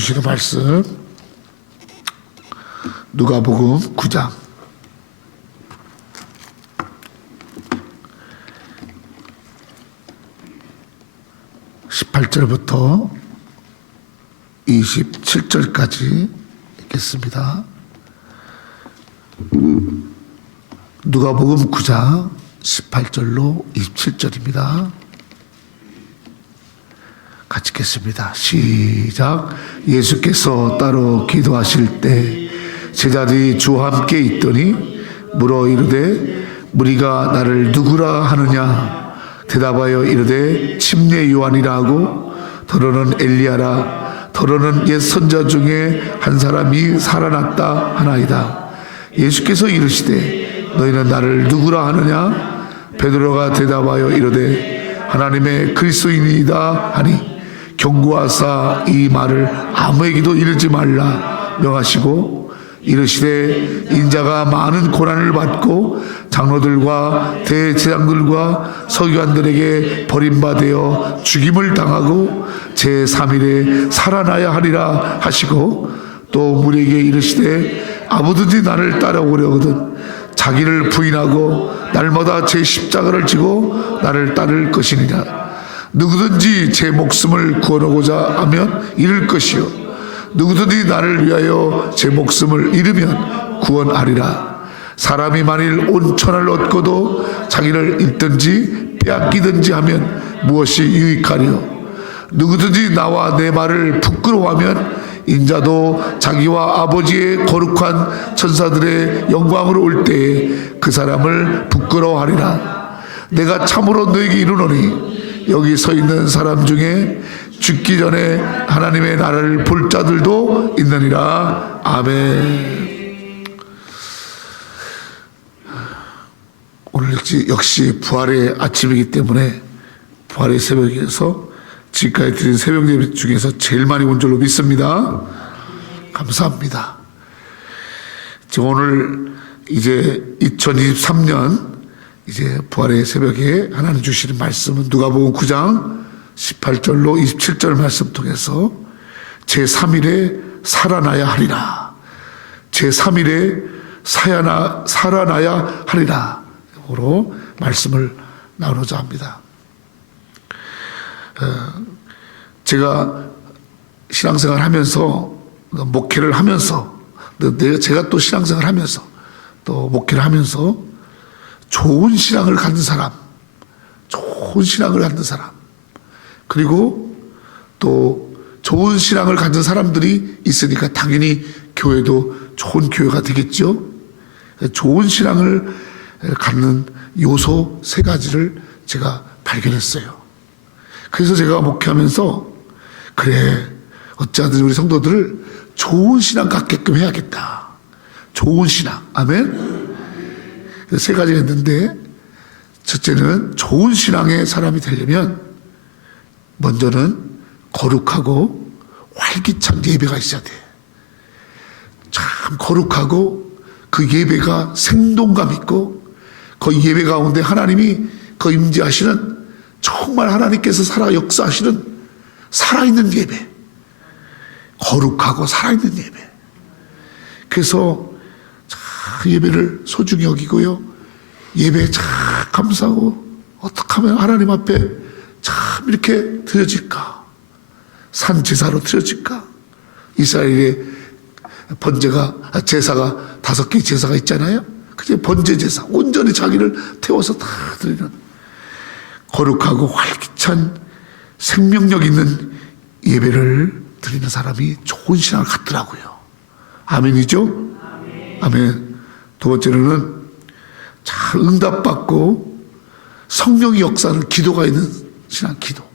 주시는 말씀 누가복음 9장 18절부터 27절까지 읽겠습니다. 누가복음 9장 18절로 27절입니다. 같이 읽겠습니다. 시작. 예수께서 따로 기도하실 때 제자들이 주와 함께 있더니 물어 이르되 무리가 나를 누구라 하느냐. 대답하여 이르되 침례 요한이라 하고 더러는 엘리야라 더러는 옛 선자 중에 한 사람이 살아났다 하나이다. 예수께서 이르시되 너희는 나를 누구라 하느냐. 베드로가 대답하여 이르되 하나님의 그리스도이니이다 하니 경고하사 이 말을 아무에게도 이르지 말라 명하시고 이르시되 인자가 많은 고난을 받고 장로들과 대제사장들과 서기관들에게 버림받아 죽임을 당하고 제3일에 살아나야 하리라 하시고 또 무리에게 이르시되 아무든지 나를 따라오려거든 자기를 부인하고 날마다 제 십자가를 지고 나를 따를 것이니라. 누구든지 제 목숨을 구원하고자 하면 잃을 것이요 누구든지 나를 위하여 제 목숨을 잃으면 구원하리라. 사람이 만일 온 천하를 얻고도 자기를 잃든지 빼앗기든지 하면 무엇이 유익하리요. 누구든지 나와 내 말을 부끄러워하면 인자도 자기와 아버지의 거룩한 천사들의 영광으로 올 때에 그 사람을 부끄러워하리라. 내가 참으로 너에게 이르노니 여기 서 있는 사람 중에 죽기 전에 하나님의 나라를 볼 자들도 있느니라. 아멘. 오늘 역시 부활의 아침이기 때문에 부활의 새벽에서 지금까지 드린 새벽 예배 중에서 제일 많이 온 줄로 믿습니다. 감사합니다. 오늘 이제 2023년 이제 부활의 새벽에 하나님 주시는 말씀은 누가복음 9장 18절로 27절 말씀 통해서 제3일에 살아나야 하리라. 제3일에 살아나야 하리라. 으로 말씀을 나누고자 합니다. 제가 신앙생활 하면서 목회를 하면서 제가 또 신앙생활 하면서 또 목회를 하면서 좋은 신앙을 갖는 사람 그리고 또 좋은 신앙을 가진 사람들이 있으니까 당연히 교회도 좋은 교회가 되겠죠. 좋은 신앙을 갖는 요소 3가지를 제가 발견했어요. 그래서 제가 목회하면서 그래 어찌하든 우리 성도들을 좋은 신앙 갖게끔 해야겠다. 좋은 신앙. 아멘. 3가지가 있는데 첫째는 좋은 신앙의 사람이 되려면 먼저는 거룩하고 활기찬 예배가 있어야 돼. 참 거룩하고 그 예배가 생동감 있고 그 예배 가운데 하나님이 그 임재하시는 정말 하나님께서 역사하시는 살아있는 예배, 거룩하고 살아있는 예배. 그래서 참 예배를 소중히 여기고요. 예배에 참 감사하고 어떻게 하면 하나님 앞에 참 이렇게 드려질까? 산 제사로 드려질까? 이스라엘의 제사가 5개의 제사가 있잖아요. 그게 번제 제사, 온전히 자기를 태워서 다 드리는 거룩하고 활기찬 생명력 있는 예배를 드리는 사람이 좋은 신앙을 갖더라고요. 아멘이죠? 아멘. 두 번째로는 잘 응답받고 성령의 역사를 기도가 있는 신앙, 기도.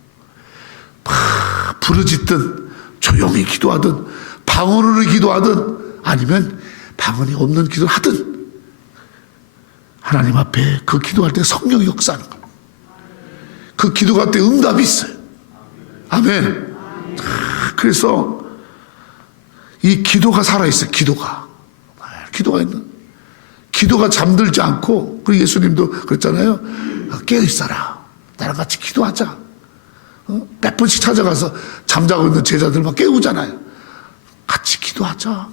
부르짖든 조용히 기도하든 방언으로 기도하든 아니면 방언이 없는 기도를 하든 하나님 앞에 그 기도할 때 성령의 역사하는 거예요. 그 기도할 때 응답이 있어요. 아멘. 그래서 이 기도가 살아있어요. 기도가 있는, 기도가 잠들지 않고, 그리고 예수님도 그랬잖아요. 깨어있어라. 나랑 같이 기도하자. 몇 번씩 찾아가서 잠자고 있는 제자들만 깨우잖아요. 같이 기도하자.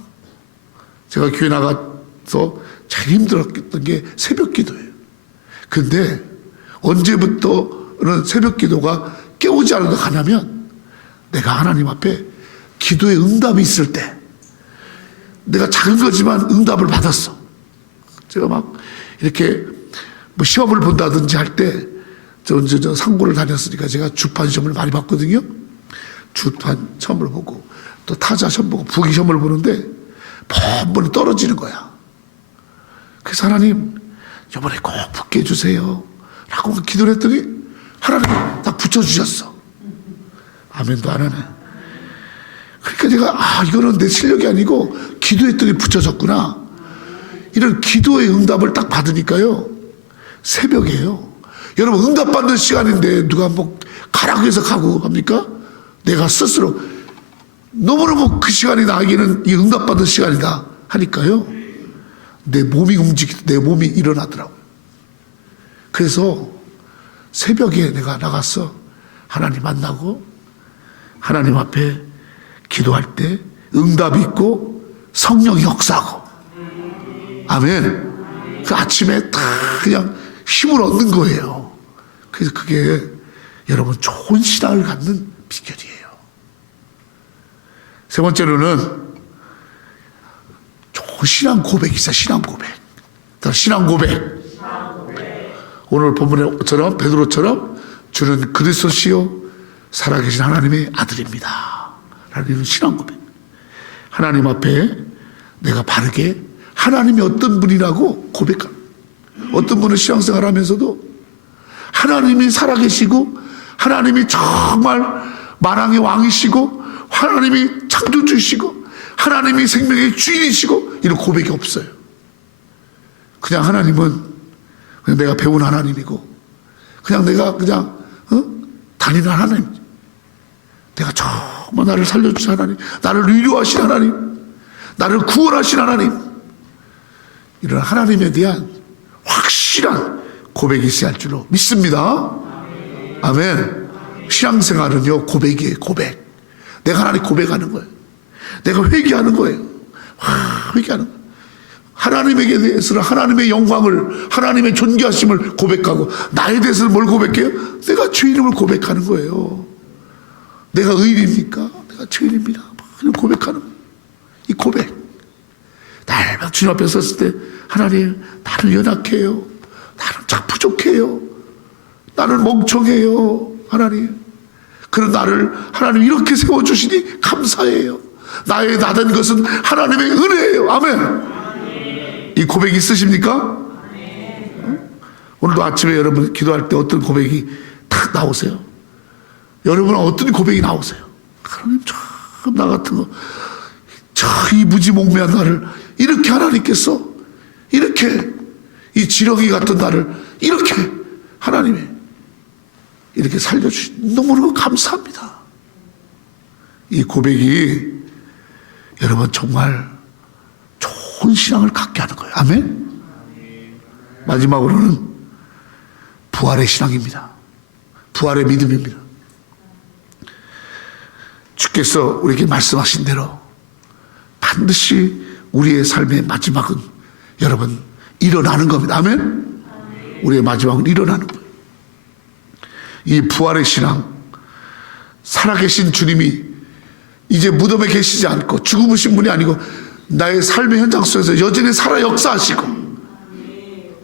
제가 교회 나가서 제일 힘들었던 게 새벽 기도예요. 근데 언제부터는 새벽 기도가 깨우지 않아도 가냐면 내가 하나님 앞에 기도의 응답이 있을 때 내가 작은 거지만 응답을 받았어. 제가 막 이렇게 뭐 시험을 본다든지 할 때 저 상고를 다녔으니까 제가 주판 시험을 많이 봤거든요. 주판 시험을 보고 또 타자 시험 보고 부기 시험을 보는데 번번이 떨어지는 거야. 그래서 하나님 이번에 꼭 붙게 해주세요 라고 기도를 했더니 하나님 딱 붙여주셨어. 아멘도 안 하네. 그러니까 제가 이거는 내 실력이 아니고 기도했더니 붙여졌구나. 이런 기도의 응답을 딱 받으니까요, 새벽이에요. 여러분, 응답받는 시간인데 누가 뭐 가라고 해서 가고 합니까? 내가 스스로 너무너무 그 시간이 나에게는 이 응답받는 시간이다 하니까요, 내 몸이 움직이고 내 몸이 일어나더라고요. 그래서 새벽에 내가 나가서 하나님 만나고 하나님 앞에 기도할 때 응답이 있고 성령이 역사하고, 아멘. 그 아침에 다 그냥 힘을 얻는 거예요. 그래서 그게 여러분 좋은 신앙을 갖는 비결이에요. 세 번째로는 좋은 신앙 고백이 있어요. 신앙 고백. 신앙 고백. 오늘 본문처럼 베드로처럼 주는 그리스도시요 살아계신 하나님의 아들입니다 라는 신앙 고백. 하나님 앞에 내가 바르게 하나님이 어떤 분이라고 고백합니다. 어떤 분은 신앙생활 하면서도 하나님이 살아계시고 하나님이 정말 만왕의 왕이시고 하나님이 창조주이시고 하나님이 생명의 주인이시고 이런 고백이 없어요. 그냥 하나님은 그냥 내가 배운 하나님이고 그냥 내가 다니는 하나님, 내가 정말 나를 살려주신 하나님, 나를 위로하신 하나님, 나를 구원하신 하나님, 이런 하나님에 대한 확실한 고백이 있어야 할 줄로 믿습니다. 아멘. 신앙생활은요, 고백이에요. 고백. 내가 하나님 고백하는 거예요. 내가 회개하는 거예요. 회개하는 거예요. 하나님에게 대해서는 하나님의 영광을, 하나님의 존귀하심을 고백하고, 나에 대해서는 뭘 고백해요? 내가 죄인임을 고백하는 거예요. 내가 의인입니까? 내가 죄인입니다. 고백하는 거예요. 이 고백. 날마다 주님 앞에 섰을 때 하나님, 나는 연약해요. 나는 참 부족해요. 나는 멍청해요. 하나님, 그런 나를 하나님 이렇게 세워주시니 감사해요. 나의 나된 것은 하나님의 은혜예요. 아멘. 이 고백이 있으십니까? 오늘도 아침에 여러분 기도할 때 어떤 고백이 딱 나오세요? 여러분은 어떤 고백이 나오세요? 하나님, 참 나 같은 거, 이 무지몽매한 나를 이렇게 하나님께서 이렇게 이 지렁이 같은 나를 이렇게 하나님이 이렇게 살려주신 너무너무 감사합니다. 이 고백이 여러분 정말 좋은 신앙을 갖게 하는 거예요. 아멘. 마지막으로는 부활의 신앙입니다. 부활의 믿음입니다. 주께서 우리에게 말씀하신 대로 반드시 우리의 삶의 마지막은 여러분 일어나는 겁니다. 아멘. 우리의 마지막은 일어나는 거예요. 이 부활의 신앙, 살아계신 주님이 이제 무덤에 계시지 않고 죽으신 분이 아니고 나의 삶의 현장 속에서 여전히 살아 역사하시고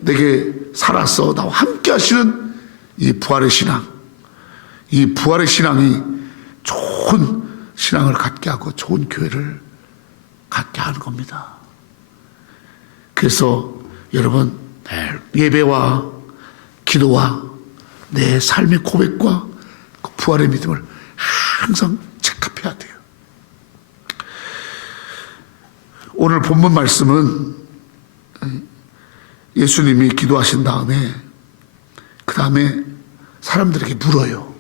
내게 살아서 나와 함께 하시는 이 부활의 신앙, 이 부활의 신앙이 좋은 신앙을 갖게 하고 좋은 교회를 갖게 하는 겁니다. 그래서 여러분, 예배와 기도와 내 삶의 고백과 그 부활의 믿음을 항상 체크해야 돼요. 오늘 본문 말씀은 예수님이 기도하신 다음에 그 다음에 사람들에게 물어요.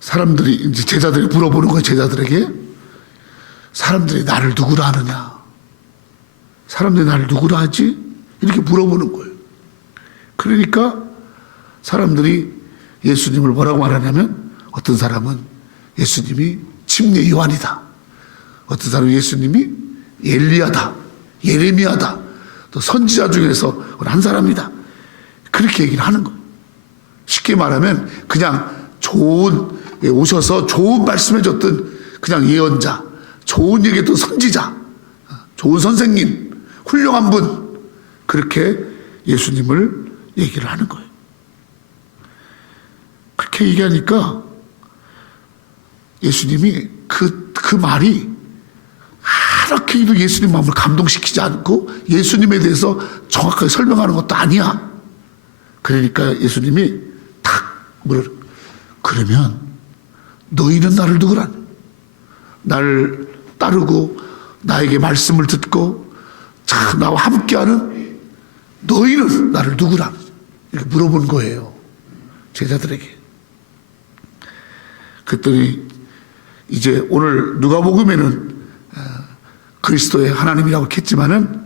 사람들이 이제 제자들이 물어보는 거예요. 제자들에게 사람들이 나를 누구라 하느냐, 사람들이 나를 누구라 하지? 이렇게 물어보는 거예요. 그러니까 사람들이 예수님을 뭐라고 말하냐면 어떤 사람은 예수님이 침례 요한이다, 어떤 사람은 예수님이 엘리야다, 예레미야다, 또 선지자 중에서 한 사람이다, 그렇게 얘기를 하는 거예요. 쉽게 말하면 그냥 오셔서 좋은 말씀해줬던 그냥 예언자, 좋은 얘기했던 선지자, 좋은 선생님, 훌륭한 분, 그렇게 예수님을 얘기를 하는 거예요. 그렇게 얘기하니까 예수님이 그 말이 그렇게 해도 예수님 마음을 감동시키지 않고 예수님에 대해서 정확하게 설명하는 것도 아니야. 그러니까 예수님이 탁 물어, 그러면 너희는 나를 누구라? 나를 따르고 나에게 말씀을 듣고 나와 함께하는 너희는 나를 누구라? 이렇게 물어본 거예요, 제자들에게. 그랬더니 이제 오늘 누가복음에는 그리스도의 하나님이라고 했지만은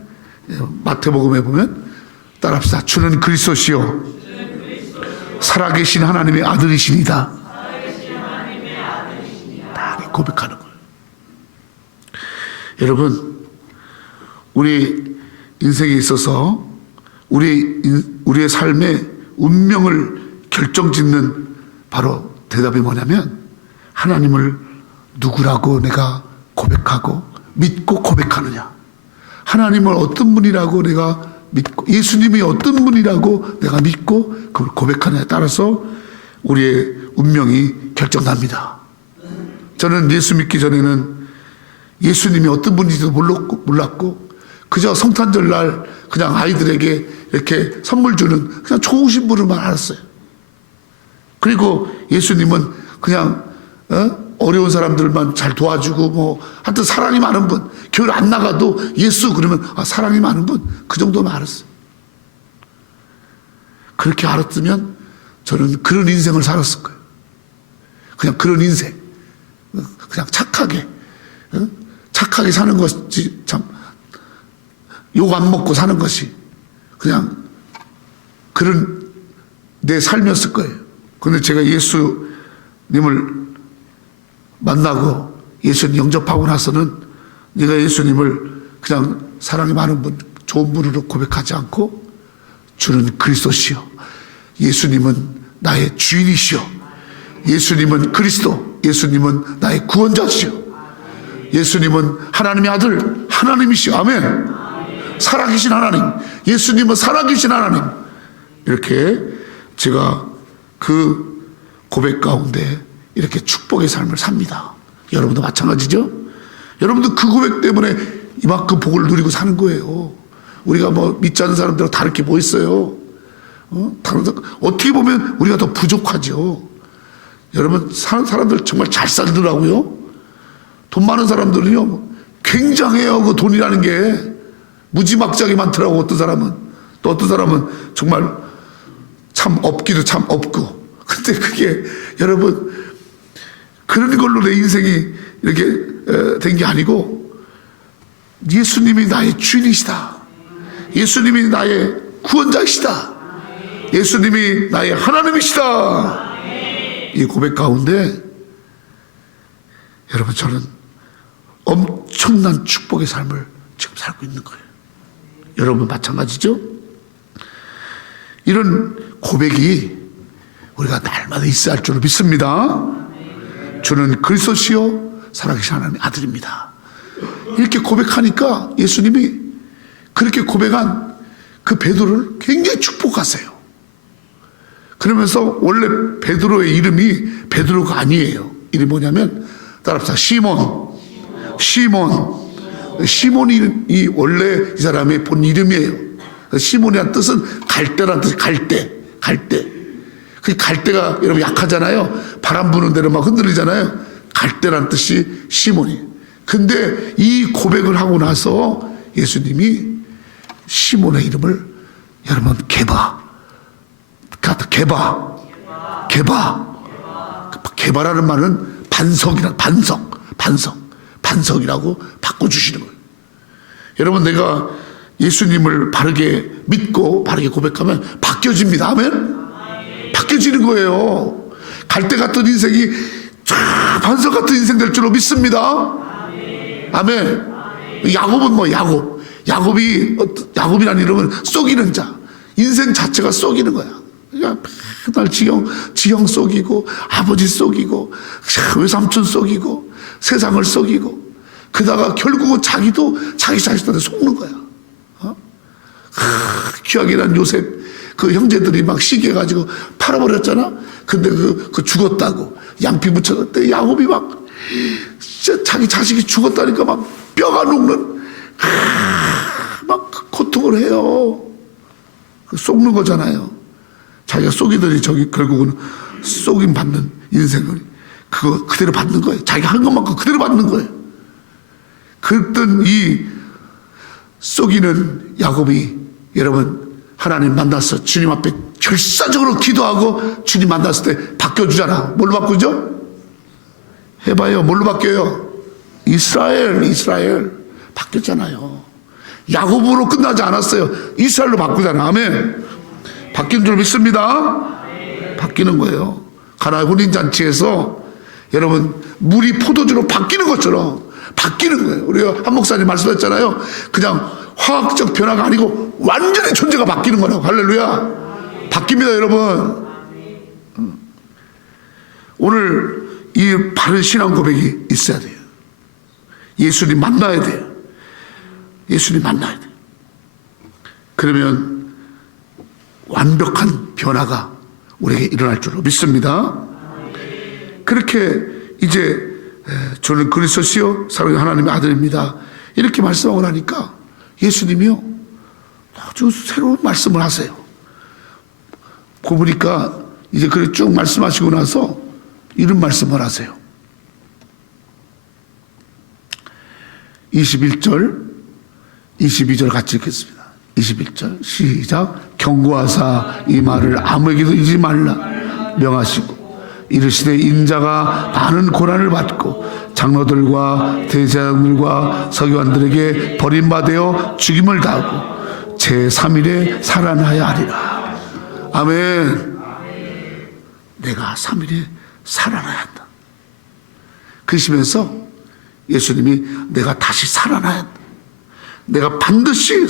마태복음에 보면 따라합시다. 주는 그리스도시요 살아계신 하나님의 아들이시니다. 딱 고백하는 거예요. 여러분, 우리 인생에 있어서 우리의 삶의 운명을 결정짓는 바로 대답이 뭐냐면, 하나님을 누구라고 내가 고백하고 믿고 고백하느냐, 하나님을 어떤 분이라고 내가 믿고, 예수님이 어떤 분이라고 내가 믿고 그걸 고백하느냐에 따라서 우리의 운명이 결정납니다. 저는 예수 믿기 전에는 예수님이 어떤 분인지도 몰랐고 그저 성탄절 날 그냥 아이들에게 이렇게 선물 주는 그냥 좋으신 분을만 알았어요. 그리고 예수님은 그냥 어려운 사람들만 잘 도와주고 뭐 하여튼 사랑이 많은 분, 교회 안 나가도 예수 그러면 사랑이 많은 분, 그 정도만 알았어요. 그렇게 알았으면 저는 그런 인생을 살았을 거예요. 그냥 그런 인생, 그냥 착하게 사는 것이, 참 욕 안 먹고 사는 것이 그냥 그런 내 삶이었을 거예요. 근데 제가 예수님을 만나고 예수님 영접하고 나서는 내가 예수님을 그냥 사랑이 많은 분, 좋은 분으로 고백하지 않고 주는 그리스도시요, 예수님은 나의 주인이시요, 예수님은 그리스도, 예수님은 나의 구원자시요, 예수님은 하나님의 아들, 하나님이시요. 아멘. 살아계신 하나님, 예수님은 살아계신 하나님. 이렇게 제가 그 고백 가운데 이렇게 축복의 삶을 삽니다. 여러분도 마찬가지죠? 여러분도 그 고백 때문에 이만큼 복을 누리고 사는 거예요. 우리가 뭐 믿지 않는 사람들하고 다를 게 뭐 있어요? 어떻게 보면 우리가 더 부족하죠. 여러분, 사는 사람들 정말 잘 살더라고요. 돈 많은 사람들은요 굉장해요. 그 돈이라는 게 무지막지하게 많더라고. 어떤 사람은, 또 어떤 사람은 정말 참 없기도 참 없고. 근데 그게 여러분, 그런 걸로 내 인생이 이렇게 된 게 아니고 예수님이 나의 주인이시다, 예수님이 나의 구원자이시다, 예수님이 나의 하나님이시다, 이 고백 가운데 여러분, 저는 엄청난 축복의 삶을 지금 살고 있는 거예요. 여러분 마찬가지죠? 이런 고백이 우리가 날마다 있어야 할 줄을 믿습니다. 주는 그리스도시요 살아계신 하나님의 아들입니다. 이렇게 고백하니까 예수님이 그렇게 고백한 그 베드로를 굉장히 축복하세요. 그러면서 원래 베드로의 이름이 베드로가 아니에요. 이름이 뭐냐면 따라합시다. 시몬이 원래 이 사람의 본 이름이에요. 시몬이란 뜻은 갈대란 뜻이 갈대. 그 갈대가 여러분 약하잖아요. 바람 부는 대로 막 흔들리잖아요. 갈대란 뜻이 시몬이. 근데 이 고백을 하고 나서 예수님이 시몬의 이름을 여러분 개바라는 말은 반석이라고 바꿔주시는 거예요. 여러분, 내가 예수님을 바르게 믿고 바르게 고백하면 바뀌어집니다. 아멘? 바뀌어지는 거예요. 갈대 같은 인생이 반석 같은 인생 될 줄로 믿습니다. 아멘. 야곱은 뭐 야곱이라는 이름은 속이는 자. 인생 자체가 속이는 거야. 그러니까 맨날 지형 속이고, 아버지 속이고, 외삼촌 속이고, 세상을 속이고, 그러다가 결국은 자기도 자기 자신한테 속는 거야. 귀하게난 요셉, 그 형제들이 막 시기해가지고 팔아버렸잖아? 근데 그 죽었다고. 양피 묻혀놨대. 야곱이 막, 진짜 자기 자식이 죽었다니까 막 뼈가 녹는, 막 고통을 해요. 속는 거잖아요. 자기가 속이더니 저기 결국은 속임 받는 인생을 그거 그대로 받는 거예요. 자기가 한 것만큼 그대로 받는 거예요. 그랬던 이 속이는 야곱이 여러분 하나님 만나서 주님 앞에 결사적으로 기도하고 주님 만났을 때 바뀌어주잖아. 뭘로 바꾸죠? 해봐요. 뭘로 바뀌어요? 이스라엘 바뀌었잖아요. 야곱으로 끝나지 않았어요. 이스라엘로 바꾸잖아. 아멘. 바뀐 줄 믿습니다. 바뀌는 거예요. 가나안 혼인잔치에서 여러분 물이 포도주로 바뀌는 것처럼 바뀌는 거예요. 우리가 한 목사님 말씀했잖아요. 그냥 화학적 변화가 아니고 완전히 존재가 바뀌는 거라고. 할렐루야. 바뀝니다 여러분. 오늘 이 바른 신앙 고백이 있어야 돼요. 예수님 만나야 돼요. 예수님 만나야 돼요. 그러면 완벽한 변화가 우리에게 일어날 줄로 믿습니다. 그렇게 이제 저는 그리스도시요 사랑하는 하나님의 아들입니다. 이렇게 말씀하고 나니까 예수님이요 아주 새로운 말씀을 하세요. 보니까 이제 그렇게 쭉 말씀하시고 나서 이런 말씀을 하세요. 21절 22절 같이 읽겠습니다. 21절 시작. 경고하사 이 말을 아무에게도 이지 말라 명하시고 이르시되 인자가 많은 고난을 받고 장로들과 대제사장들과 서기관들에게 버림받아 죽임을 당하고 제3일에 살아나야 하리라. 아멘. 내가 3일에 살아나야 한다. 그러시면서 예수님이 내가 다시 살아나야 한다. 내가 반드시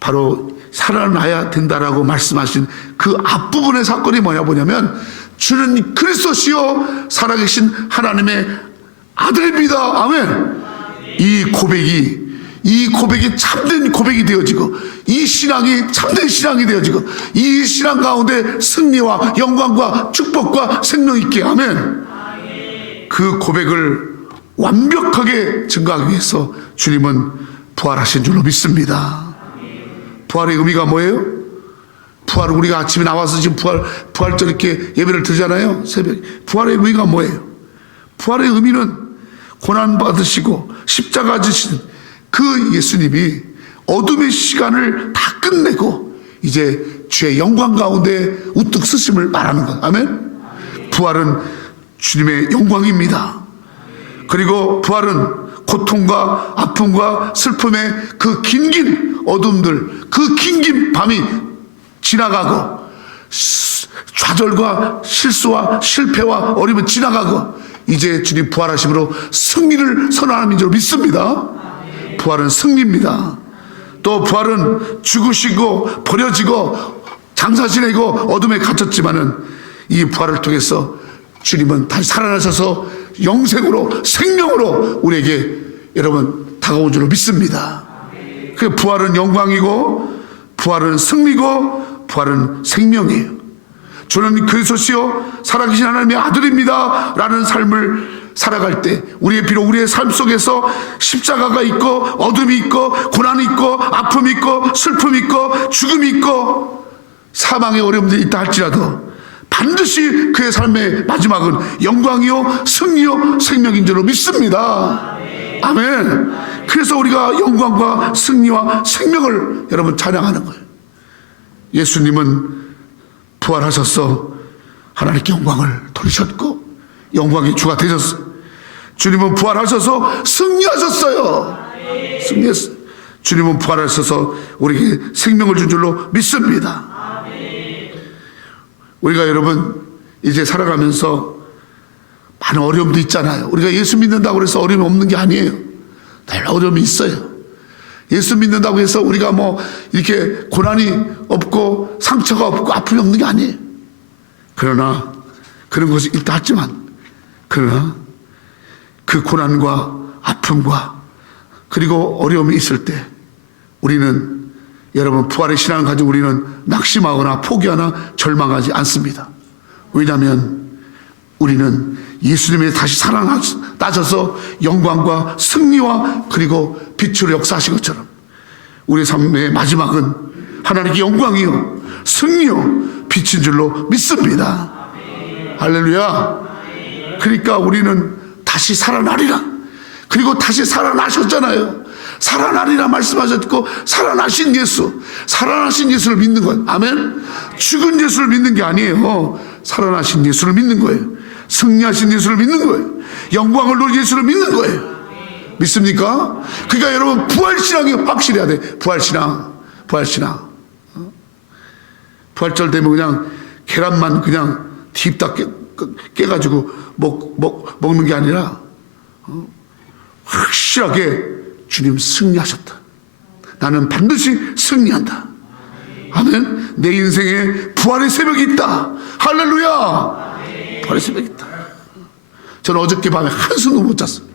바로 살아나야 된다라고 말씀하신 그 앞부분의 사건이 뭐냐면 주는 그리스도시요 살아계신 하나님의 아들입니다. 아멘. 이 고백이 참된 고백이 되어지고 이 신앙이 참된 신앙이 되어지고 이 신앙 가운데 승리와 영광과 축복과 생명이 있게. 아멘. 그 고백을 완벽하게 증거하기 위해서 주님은 부활하신 줄로 믿습니다. 부활의 의미가 뭐예요? 부활은 우리가 아침에 나와서 지금 부활절 이렇게 예배를 드리잖아요. 새벽에. 부활의 의미가 뭐예요? 부활의 의미는 고난 받으시고 십자가 지신 그 예수님이 어둠의 시간을 다 끝내고 이제 주의 영광 가운데 우뚝 서심을 말하는 것. 아멘. 부활은 주님의 영광입니다. 그리고 부활은 고통과 아픔과 슬픔의 그 긴긴 어둠들, 그 긴긴 밤이 지나가고 좌절과 실수와 실패와 어려움은 지나가고 이제 주님 부활하심으로 승리를 선언하는 줄 믿습니다. 부활은 승리입니다. 또 부활은 죽으시고 버려지고 장사 지내고 어둠에 갇혔지만은 이 부활을 통해서 주님은 다시 살아나셔서 영생으로 생명으로 우리에게 여러분 다가온 줄로 믿습니다. 그 부활은 영광이고 부활은 승리고 부활은 생명이에요. 저는 그리스도시요 살아계신 하나님의 아들입니다 라는 삶을 살아갈 때 우리의 비록 우리의 삶 속에서 십자가가 있고 어둠이 있고 고난이 있고 아픔이 있고 슬픔이 있고 죽음이 있고 사망의 어려움들이 있다 할지라도 반드시 그의 삶의 마지막은 영광이요 승리요 생명인 줄로 믿습니다. 아멘. 그래서 우리가 영광과 승리와 생명을 여러분 찬양하는 거예요. 예수님은 부활하셔서 하나님께 영광을 돌리셨고 영광의 주가 되셨어요. 주님은 부활하셔서 승리하셨어요. 승리했어요. 주님은 부활하셔서 우리에게 생명을 준 줄로 믿습니다. 우리가 여러분 이제 살아가면서 많은 어려움도 있잖아요. 우리가 예수 믿는다고 해서 어려움이 없는 게 아니에요. 늘 어려움이 있어요. 예수 믿는다고 해서 우리가 뭐 이렇게 고난이 없고 상처가 없고 아픔이 없는 게 아니에요. 그러나 그런 것이 있다 하지만, 그러나 그 고난과 아픔과 그리고 어려움이 있을 때 우리는, 여러분, 부활의 신앙을 가지고 우리는 낙심하거나 포기하거나 절망하지 않습니다. 왜냐하면 우리는 예수님의 다시 살아나셔서 영광과 승리와 그리고 빛으로 역사하신 것처럼 우리 삶의 마지막은 하나님께 영광이요 승리요 빛인 줄로 믿습니다. 할렐루야. 그러니까 우리는 다시 살아나리라. 그리고 다시 살아나셨잖아요. 살아나리라 말씀하셨고, 살아나신 예수, 살아나신 예수를 믿는 것. 아멘. 죽은 예수를 믿는 게 아니에요. 살아나신 예수를 믿는 거예요. 승리하신 예수를 믿는 거예요. 영광을 누릴 예수를 믿는 거예요. 믿습니까? 그러니까 여러분, 부활신앙이 확실해야 돼. 부활신앙. 부활절 되면 그냥 계란만 그냥 딥다 깨가지고 먹는 게 아니라 확실하게 주님 승리하셨다. 나는 반드시 승리한다. 아멘. 내 인생에 부활의 새벽이 있다. 할렐루야. 부활의 새벽이 있다. 저는 어저께 밤에 한숨도 못 잤어요.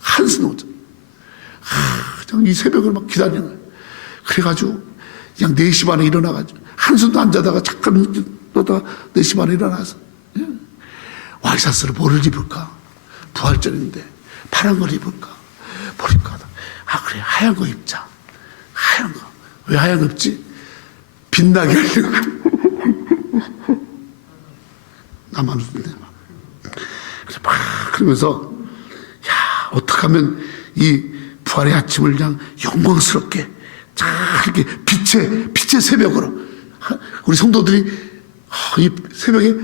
한숨도 못 잤어요. 그냥 이 새벽을 막 기다리는 거예요. 그래가지고 그냥 4시 반에 일어나가지고 한숨도 안 자다가 잠깐 떠다가 4시 반에 일어나서 와이셔츠를 뭐를 입을까? 부활절인데 파란 걸 입을까? 뭘 입을까? 그래, 하얀 거 입자. 하얀 거. 왜 하얀 거 입지? 빛나게 하려고. 나만 웃는데 막. 그래서 막 그러면서, 야, 어떻게 하면 이 부활의 아침을 그냥 영광스럽게 잘 이렇게 빛의 새벽으로 우리 성도들이 이 새벽에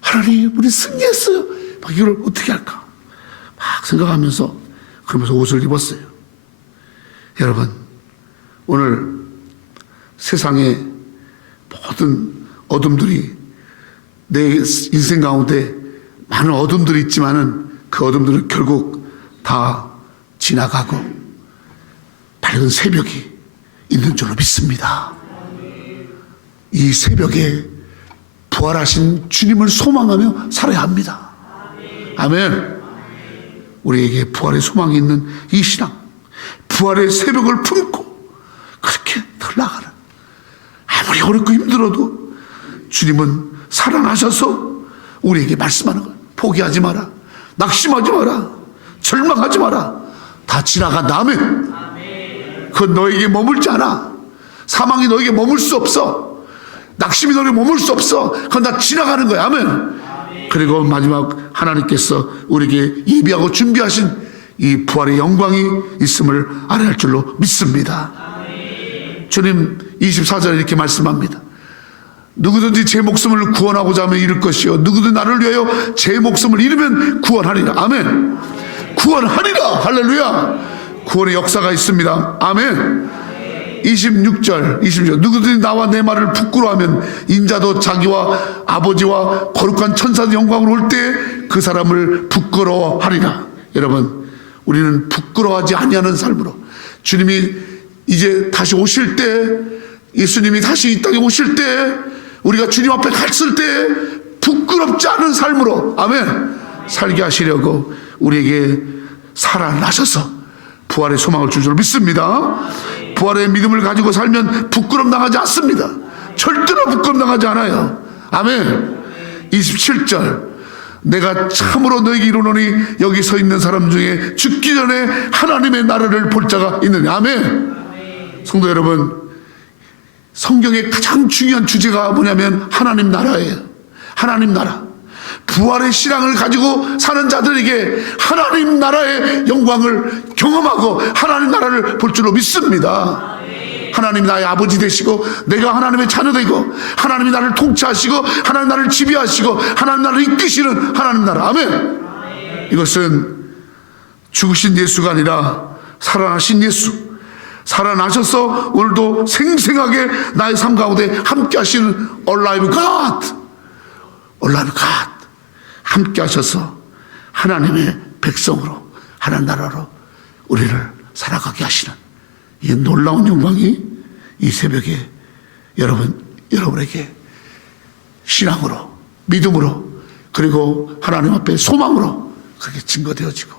하나님 우리 승리했어요. 막 이걸 어떻게 할까? 막 생각하면서 그러면서 옷을 입었어요. 여러분, 오늘 세상의 모든 어둠들이 내 인생 가운데 많은 어둠들이 있지만은 그 어둠들은 결국 다 지나가고 밝은 새벽이 있는 줄로 믿습니다. 이 새벽에 부활하신 주님을 소망하며 살아야 합니다. 아멘. 우리에게 부활의 소망이 있는 이 신앙, 부활의 새벽을 품고 그렇게 나가는, 아무리 어렵고 힘들어도 주님은 살아나셔서 우리에게 말씀하는 거예요. 포기하지 마라, 낙심하지 마라, 절망하지 마라. 다 지나간다. 아멘. 그건 너에게 머물지 않아. 사망이 너에게 머물 수 없어. 낙심이 너에게 머물 수 없어. 그건 다 지나가는 거야. 아멘. 그리고 마지막 하나님께서 우리에게 예비하고 준비하신 이 부활의 영광이 있음을 알아야 할 줄로 믿습니다. 주님 24절에 이렇게 말씀합니다. 누구든지 제 목숨을 구원하고자 하면 잃을 것이요 누구든 나를 위하여 제 목숨을 잃으면 구원하리라. 아멘. 구원하리라. 할렐루야. 구원의 역사가 있습니다. 아멘. 26절 누구든지 나와 내 말을 부끄러워하면 인자도 자기와 아버지와 거룩한 천사의 영광으로 올 때 그 사람을 부끄러워하리라. 여러분, 우리는 부끄러워하지 아니하는 삶으로 주님이 이제 다시 오실 때, 예수님이 다시 이 땅에 오실 때, 우리가 주님 앞에 갔을 때 부끄럽지 않은 삶으로, 아멘, 살게 하시려고 우리에게 살아나셔서 부활의 소망을 줄 줄 믿습니다. 부활의 믿음을 가지고 살면 부끄럼 당하지 않습니다. 절대로 부끄럼 당하지 않아요. 아멘. 27절 내가 참으로 너에게 이르노니 여기 서 있는 사람 중에 죽기 전에 하나님의 나라를 볼 자가 있느냐. 아멘. 성도 여러분, 성경의 가장 중요한 주제가 뭐냐면 하나님 나라예요. 하나님 나라. 부활의 신앙을 가지고 사는 자들에게 하나님 나라의 영광을 경험하고 하나님 나라를 볼 줄로 믿습니다. 하나님이 나의 아버지 되시고 내가 하나님의 자녀 되고 하나님이 나를 통치하시고 하나님 나를 지배하시고 하나님 나를 이끄시는 하나님 나라. 아멘. 이것은 죽으신 예수가 아니라 살아나신 예수, 살아나셔서 오늘도 생생하게 나의 삶 가운데 함께 하시는 Alive God, Alive God 함께 하셔서 하나님의 백성으로, 하나님 나라로 우리를 살아가게 하시는 이 놀라운 영광이 이 새벽에 여러분에게 신앙으로, 믿음으로, 그리고 하나님 앞에 소망으로 그렇게 증거되어지고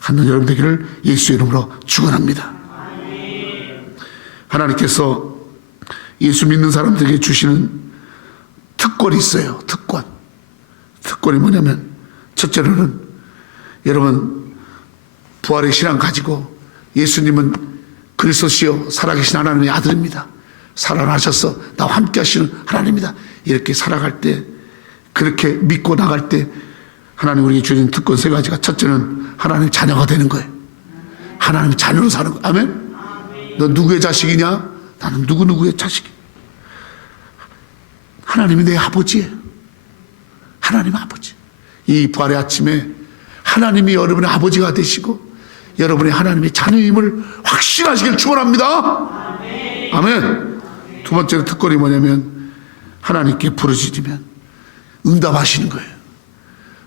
하는 여러분 되기를 예수 이름으로 축원합니다. 하나님께서 예수 믿는 사람들에게 주시는 특권이 있어요. 특권이 뭐냐면, 첫째로는 여러분 부활의 신앙 가지고 예수님은 그리스도시요 살아계신 하나님의 아들입니다. 살아나셔서 나와 함께 하시는 하나님입니다. 이렇게 살아갈 때, 그렇게 믿고 나갈 때 하나님 우리에게 주신 특권 세 가지가, 첫째는 하나님의 자녀가 되는 거예요. 하나님의 자녀로 사는 거예요. 아멘. 너 누구의 자식이냐? 나는 누구누구의 자식이야. 하나님이 내 아버지예요. 하나님 아버지. 이 부활의 아침에 하나님이 여러분의 아버지가 되시고 여러분의 하나님의 자녀임을 확신하시길 축원합니다. 아멘. 두 번째 특권이 뭐냐면, 하나님께 부르짖으면 응답하시는 거예요.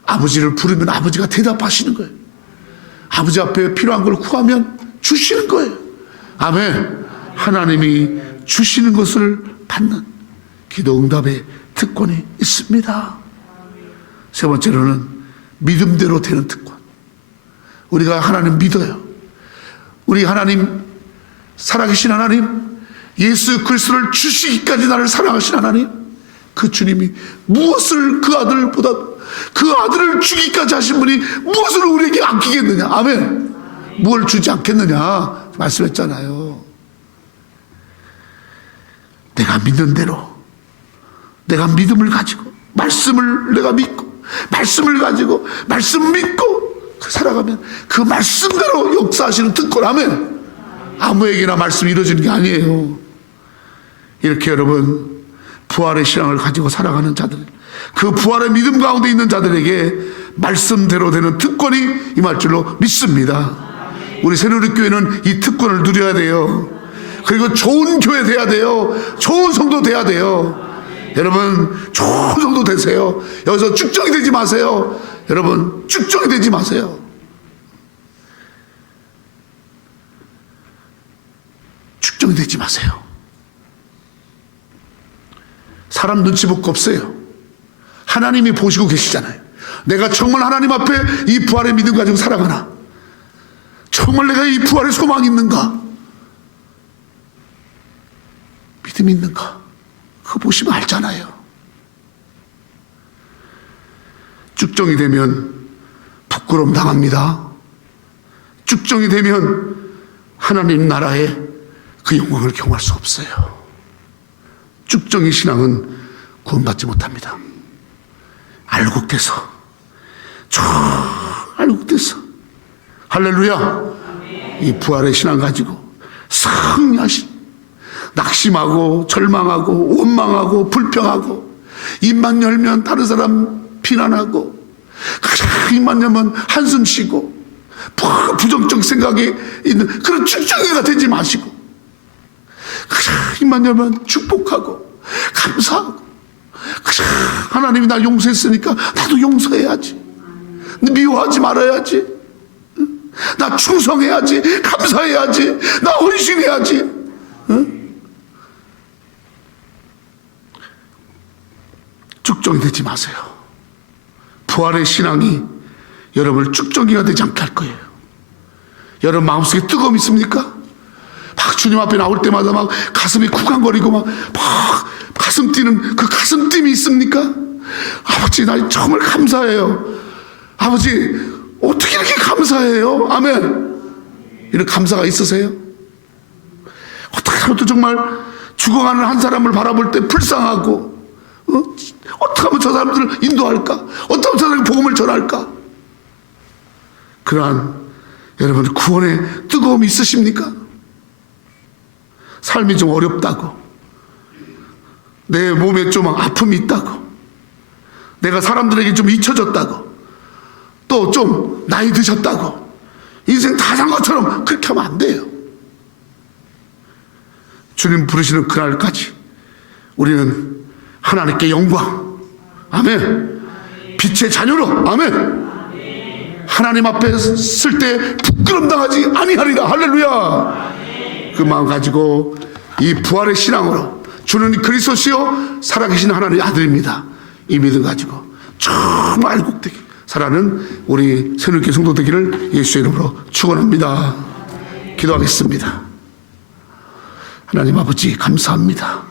아버지를 부르면 아버지가 대답하시는 거예요. 아버지 앞에 필요한 걸 구하면 주시는 거예요. 아멘. 하나님이 주시는 것을 받는 기도 응답의 특권이 있습니다. 세 번째로는 믿음대로 되는 특권. 우리가 하나님 믿어요. 우리 하나님, 살아계신 하나님, 예수 그리스도를 주시기까지 나를 사랑하신 하나님, 그 주님이 무엇을 그 아들보다, 그 아들을 주기까지 하신 분이 무엇을 우리에게 아끼겠느냐. 아멘. 무엇을 주지 않겠느냐 말씀했잖아요. 내가 믿는 대로, 내가 믿음을 가지고, 말씀을 내가 믿고, 말씀을 가지고, 말씀 믿고 살아가면 그 말씀대로 역사하시는 특권. 아멘. 아무에게나 말씀이 이루어지는 게 아니에요. 이렇게 여러분 부활의 신앙을 가지고 살아가는 자들, 그 부활의 믿음 가운데 있는 자들에게 말씀대로 되는 특권이 임할 줄로 믿습니다. 우리 새누리교회는 이 특권을 누려야 돼요. 그리고 좋은 교회 돼야 돼요. 좋은 성도 돼야 돼요. 여러분 좋은 성도 되세요. 여기서 쭉정이 되지 마세요. 여러분 쭉정이 되지 마세요. 쭉정이 되지 마세요. 사람 눈치 볼 거 없어요. 하나님이 보시고 계시잖아요. 내가 정말 하나님 앞에 이 부활의 믿음 가지고 살아가나? 정말 내가 이 부활의 소망이 있는가? 믿음이 있는가? 그거 보시면 알잖아요. 쭉정이 되면 부끄러움 당합니다. 쭉정이 되면 하나님 나라의 그 영광을 경험할 수 없어요. 쭉정이 신앙은 구원받지 못합니다. 알곡돼서, 알곡돼서, 할렐루야. 이 부활의 신앙 가지고 승리하신, 낙심하고 절망하고 원망하고 불평하고, 입만 열면 다른 사람 비난하고, 입만 열면 한숨 쉬고 부정적 생각이 있는 그런 쭉정이가 되지 마시고, 입만 열면 축복하고 감사하고, 하나님이 날 용서했으니까 나도 용서해야지, 미워하지 말아야지, 나 충성해야지, 감사해야지, 나 헌신해야지. 쭉정이 되지 마세요. 부활의 신앙이 여러분을 쭉정이가 되지 않게 할 거예요. 여러분 마음속에 뜨거움이 있습니까? 막 주님 앞에 나올 때마다 막 가슴이 쿵쾅거리고 막 가슴 뛰는 그 가슴 쉼이 있습니까? 아버지, 나 정말 감사해요. 아버지, 어떻게 이렇게 감사해요? 아멘. 이런 감사가 있으세요? 어떻게 하면 정말 죽어가는 한 사람을 바라볼 때 불쌍하고, 어떻게 하면 저 사람들을 인도할까? 어떻게 하면 저 사람에게 복음을 전할까? 그러한 여러분 구원의 뜨거움이 있으십니까? 삶이 좀 어렵다고, 내 몸에 좀 아픔이 있다고, 내가 사람들에게 좀 잊혀졌다고, 또 좀 나이 드셨다고, 인생 다 산 것처럼 그렇게 하면 안 돼요. 주님 부르시는 그날까지 우리는 하나님께 영광, 아멘, 빛의 자녀로, 아멘, 하나님 앞에 쓸 때 부끄럼 당하지 아니하리라. 할렐루야. 그 마음 가지고 이 부활의 신앙으로 주는 그리스도시요 살아계신 하나님의 아들입니다. 이 믿음 가지고 정말 알곡되게 살아가는 우리 새누리교회 성도 되기를 예수의 이름으로 축원합니다. 기도하겠습니다. 하나님 아버지 감사합니다.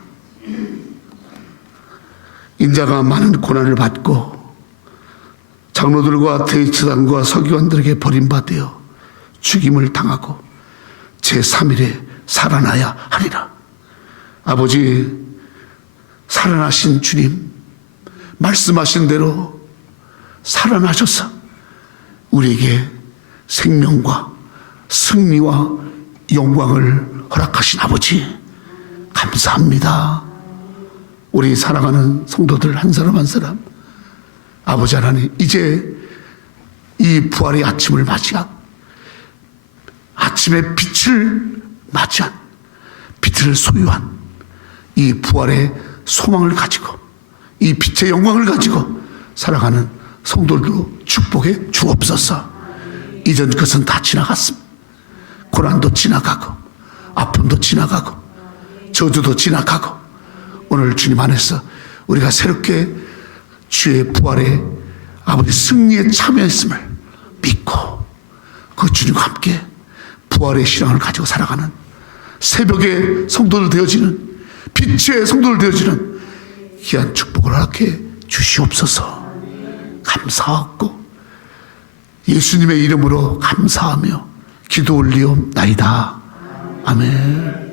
인자가 많은 고난을 받고 장로들과 대제사장과 서기관들에게 버림받아 죽임을 당하고 제3일에 살아나야 하리라. 아버지, 살아나신 주님 말씀하신 대로 살아나셔서 우리에게 생명과 승리와 영광을 허락하신 아버지 감사합니다. 우리 사랑하는 성도들 한 사람 한 사람 아버지 하나님, 이제 이 부활의 아침을 맞이한 아침의 빛을 맞이한 빛을 소유한 이 부활의 소망을 가지고 이 빛의 영광을 가지고 살아가는 성도들로 축복해 주옵소서. 이전 것은 다 지나갔습니다. 고난도 지나가고 아픔도 지나가고 저주도 지나가고 오늘 주님 안에서 우리가 새롭게 주의 부활의 아버지 승리에 참여했음을 믿고 그 주님과 함께 부활의 신앙을 가지고 살아가는 새벽의 성도들 되어지는 빛의 성도들 되어지는 귀한 축복을 허락해 주시옵소서. 감사하고 예수님의 이름으로 감사하며 기도 올리옵나이다. 아멘.